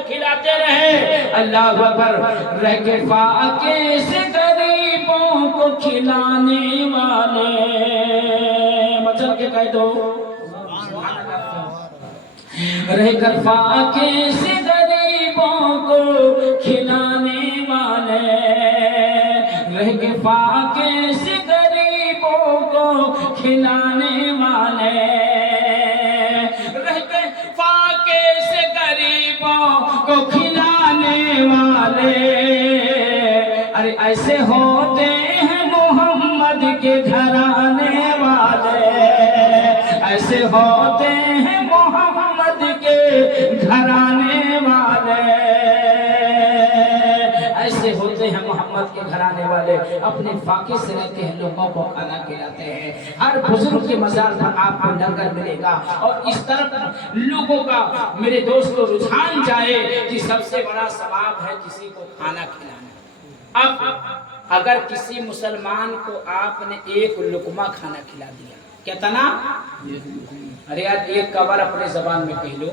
खिलाते रहे। अल्लाह अकबर। रह के फाके से गरीबों को खिलाने वाले, मतलब के कह दो रह कर फाके से गरीबों को खिलाने वाले, रह के फाके से गरीबों को खिलाने वाले, रह के फाके से गरीबों को खिलाने वाले। अरे ऐसे होते हैं मोहम्मद के घराने वाले, ऐसे होते हैं मोहम्मद के घराने वाले, ऐसे होते हैं मोहम्मद के घराने वाले। अपने फाके से रहते हैं, लोगों को खाना खिलाते हैं। हर बुजुर्ग के मजार पर आपको लंगर मिलेगा। और इस तरफ लोगों का मेरे दोस्तों रुझान जाए कि सबसे बड़ा सवाब है किसी को खाना खिलाना। अब अगर किसी मुसलमान को आपने एक लुकमा खाना खिला दिया, क्या तना? अरे यार एक कवर अपने जबान में कह लो।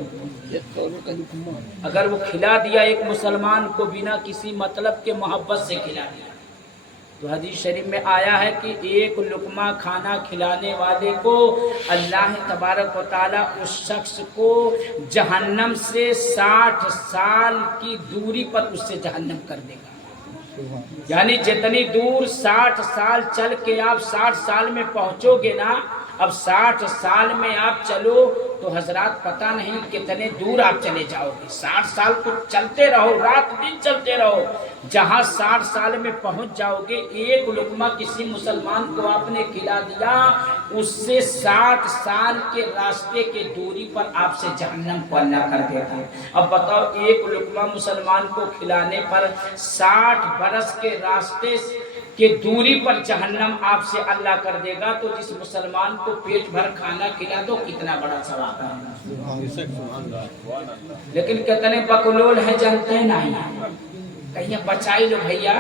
अगर वो खिला दिया एक मुसलमान को, बिना किसी मतलब के मोहब्बत से खिला दिया, तो हदीस शरीफ में आया है कि एक लुकमा खाना खिलाने वाले को अल्लाह तबारक व तआला उस शख्स को जहन्नम से 60 साल की दूरी पर उससे जहन्नम कर देगा। यानी जितनी दूर 60 साल चल के आप 60 साल में पहुंचोगे ना, अब 60 साल में आप चलो तो हजरात पता नहीं कितने दूर आप चले जाओगे। 60 साल तो चलते रहो, रात दिन चलते रहो। जहां 60 साल में पहुंच जाओगे, एक लुकमा किसी मुसलमान को आपने खिला दिया, उससे 60 साल के रास्ते के दूरी पर आपसे जहन्नम को अल्लाह कर देता है। अब बताओ एक लुकमा मुसलमान को खिलाने पर 60 बरस के रास्ते के दूरी पर जहन्नम आपसे अल्लाह कर देगा, तो जिस मुसलमान को पेट भर खाना खिला दो कितना बड़ा सवाब है। लेकिन कितने बकलोल है जानते हैं नहीं। कहीं बचाई लो भैया,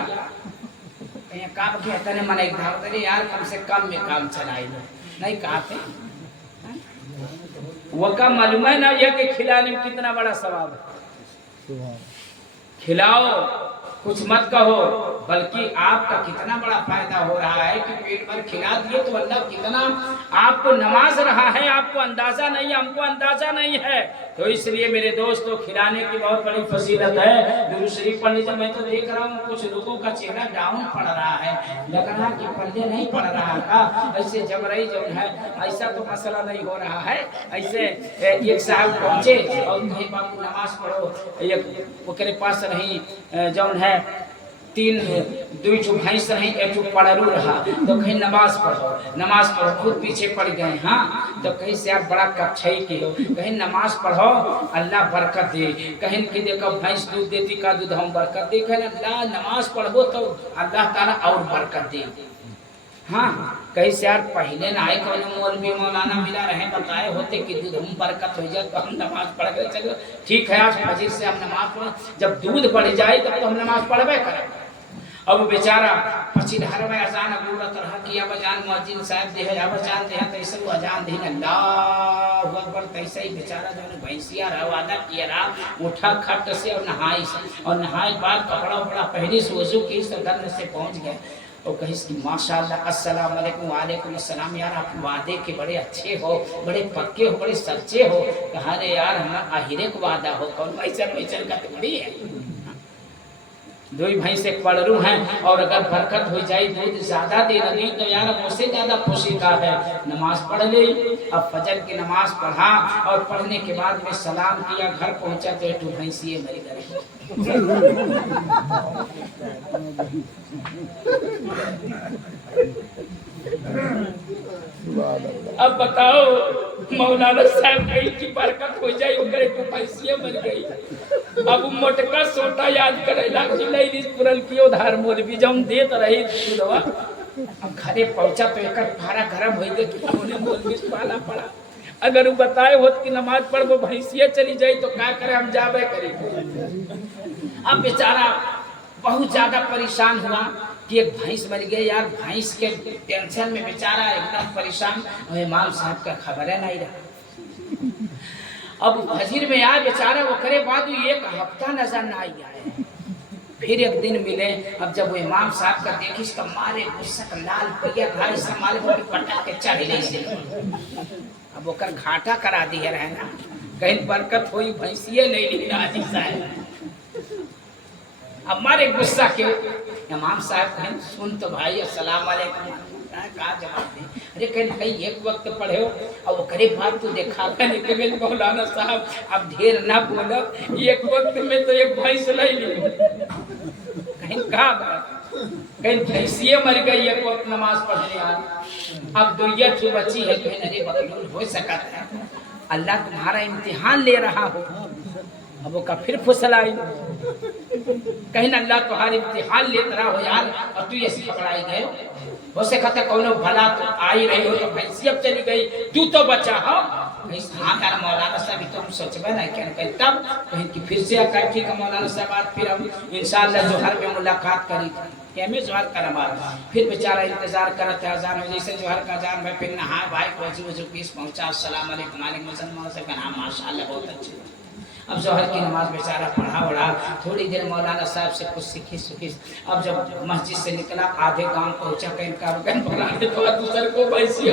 कहीं काम कहते हैं मन एक धाव दे यार, कम से कम में काम चलाई लो, नहीं कहते वो का मालूम है ना यह कि खिलाने में कितना बड़ा सवाब है। खिलाओ, कुछ मत कहो, बल्कि आपका कितना बड़ा फायदा हो रहा है कि पेट भर खिला दिए तो अल्लाह कितना आपको नवाज रहा है, आपको अंदाजा नहीं है, हमको अंदाजा नहीं है। तो इसलिए मेरे दोस्तों खिलाने की बहुत बड़ी फजीलत है। दुरूद शरीफ पढ़ने जब मैं तो देख रहा हूँ कुछ लोगों का चेहरा डाउन पड़ रहा है, लग रहा कि पढ़ने नहीं पड़ रहा था, ऐसे जब रही जो है ऐसा तो मसला नहीं हो रहा है। ऐसे एक साहब पहुंचे और कहीं बाबू नमाज पढ़ो, एक ओकरे पास रही जौन है 3 2 भैंस रही, एक पड़रू रहा, तो कहीं नमाज पढ़ो खुद पीछे पड़ गए। हाँ तो कहीं से आप बड़ा कक्षई के हो, कहीं नमाज पढ़ो अल्लाह बरकत दे, कहीं कि देखो भैंस दूध देती का दूध हम बरकत दे, कहीं अल्लाह नमाज पढ़ो तो अल्लाह ताला और बरकत दे। हाँ कहीं से यार पहले ना आए कोई मौलवी मौलाना मिला रहे बताए होते कि दूध हम बरकत हो जाए तो हम नमाज पढ़ गए। चलो ठीक है, आज फजीर से हम नमाज पढ़, जब दूध बढ़ जाए तब तो हम नमाज पढ़बे करें। अब बेचारा 25 अजान अबूरा तरह की अब अजान मुअज्जिन साहब दे है, अब अजान दे है तैसे वो अजान दे अल्लाहु अकबर, तैसे ही बेचारा जो ने भैंसिया रवादा किया रहा, उठा खट से और नहाई बाद कपड़ा उपड़ा पहले से वजू की सदन से पहुंच गए और कहीं कि माशाल्लाह अस्सलाम वालेकुम, वालेकुम अस्सलाम, यार आप वादे के बड़े अच्छे हो, बड़े पक्के हो, बड़े सच्चे हो। कहा रे यार हमारा आहिरे को वादा हो, कौन वैसन का थोड़ी है। 2 भैंस एक पड़रू हैं और अगर बरकत हो जाए दूध ज्यादा दे रही तो यार मुझसे ज्यादा खुशी का है। नमाज पढ़ ली, अब फजर की नमाज पढ़ा और पढ़ने के बाद में सलाम किया, घर पहुंचा तो 2 भैंसिए मरी गई। अब बताओ मौलाना साहब कहीं की बरकत हो जाए, वो करे तो पैसे मर गई। अब मोटका सोटा याद करेला कि नहीं पुरल की उधार मौलवी जब देत रही दूधवा, अब घरे पहुंचा तो एक फारा गरम हो गया कि उन्हें मौलवी पाला पड़ा। अगर वो बताए होत कि नमाज पढ़ वो भैंसिया चली जाए तो क्या करे, हम जाबे करें। अब बेचारा बहुत ज्यादा परेशान हुआ कि एक भैंस मर गई। यार भैंस के टेंशन में बेचारा एकदम परेशान, और इमाम साहब का खबर है नहीं रहा। अब फजीर में आया बेचारा, वो करे बाद ये कहा हफ्ता नजर ना आए। फिर एक दिन मिले, अब जब वो इमाम साहब का देखी तो मारे गुस्सा लाल पिया भाई संभाल के पटक के चढ़ गई से। अब ओकर घाटा करा दिए रहे ना, कहीं बरकत हुई भैंसिए नहीं ली हाजी साहब। अब मारे गुस्सा के इमाम साहब कहें सुन तो भाई अस्सलाम वालेकुम, कहा जवाब दे। अरे कहीं भाई एक वक्त पढ़े हो और वो करे बात तो देखा नहीं मौलाना साहब अब ढेर ना बोलो, एक वक्त में तो एक भैंस नहीं ली। कहीं कहा कहीं भैंसिए मर गई एक वक्त नमाज पढ़ने आ, अब दुनिया जो बची है कहीं अरे बकलूल हो सकता है, अल्लाह तुम्हारा इम्तिहान ले रहा हो। अब वो का फिर फुसलाई, कहीं ना अल्लाह तुम्हारा इम्तिहान लेता रहा हो यार, और तू ऐसी पकड़ाई गए हो से कहते कौनो भला तो आई रही हो तो भैंसी अब चली गई, तू तो बचा हो। हाँ यार मौलाना साहब तो हम सोचबे नहीं क्या कहीं, तब कहीं कि फिर से कह ठीक है मौलाना साहब आज फिर हम इंशाअल्लाह जोहर में मुलाकात करी क्या में जोहर करवा। फिर बेचारा इंतजार करते अजान हो, जैसे जोहर का अजान में फिर नहाए भाई वजू वजू पीस पहुंचा, अस्सलाम वालेकुम वालेकुम मुसलमान से कहा माशाअल्लाह बहुत अच्छी। अब जोहर की नमाज बेचारा पढ़ा उड़ा, थोड़ी देर मौलाना साहब से कुछ सीखी सुखी। अब जब मस्जिद से निकला आधे गांव पहुंचा, कहीं का पढ़ाने तो दूसरे को भैंसी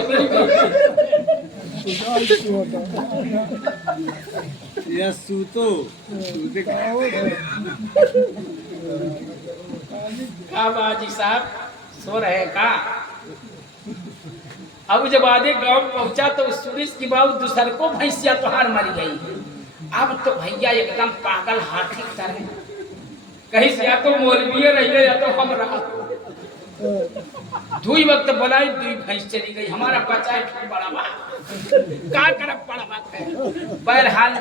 बाजी साहब सो रहे का। अब जब आधे गांव पहुंचा तो सुरेश की बाबू दूसरे को भैंसिया तो हार मरी गई। अब तो भैया एकदम पागल हाथी की तरह, कहीं से या तो मौलवी रही या तो हम रहा। दुई वक्त बोलाई दुई भैंस चली गई, हमारा बच्चा बड़ा का करब पड़ा बात है। बहरहाल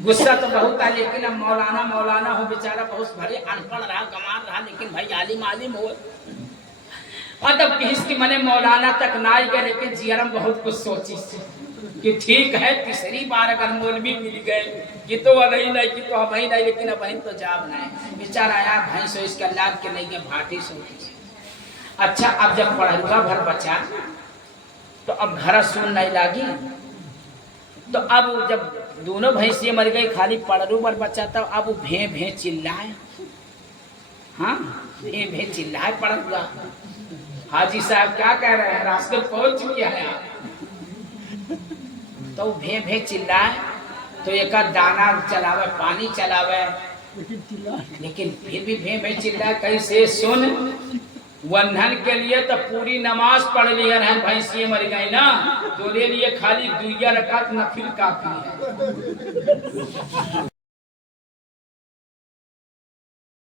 गुस्सा तो बहुत है, लेकिन अब मौलाना मौलाना हो बेचारा बहुत भले अनपढ़ रहा गंवार रहा, लेकिन भाई आलिम आलिम हो। और तब किसी मने मौलाना तक ना आई गए, लेकिन जियरम बहुत कुछ सोची कि ठीक है तीसरी बार अगर मौलवी मिल गए कि तो नहीं कि तो हम ही नहीं, लेकिन अब तो जाब नहीं बेचारा आया भैंस हो इसके लाद के नहीं गए भाटी सोती। अच्छा अब जब पढ़ुआ भर बचा तो अब घर सुन नहीं लगी, तो अब जब दोनों भैंसियां मर गई खाली पड़रू भर बचा, तो अब वो भे भे चिल्लाए। हाँ भे भे चिल्लाए पड़ुआ। हाजी साहब क्या कह रहे हैं, रास्ते पहुंच चुकी है आप। तो भे भे चिल्लाए तो एक दाना चलावे पानी चलावे, लेकिन फिर भी भे भे चिल्लाए। कैसे सुन वंधन के लिए तो पूरी नमाज पढ़ ली है, भैंसियां मर गई ना तो लिए खाली दुइया रकात नफिल काफी है।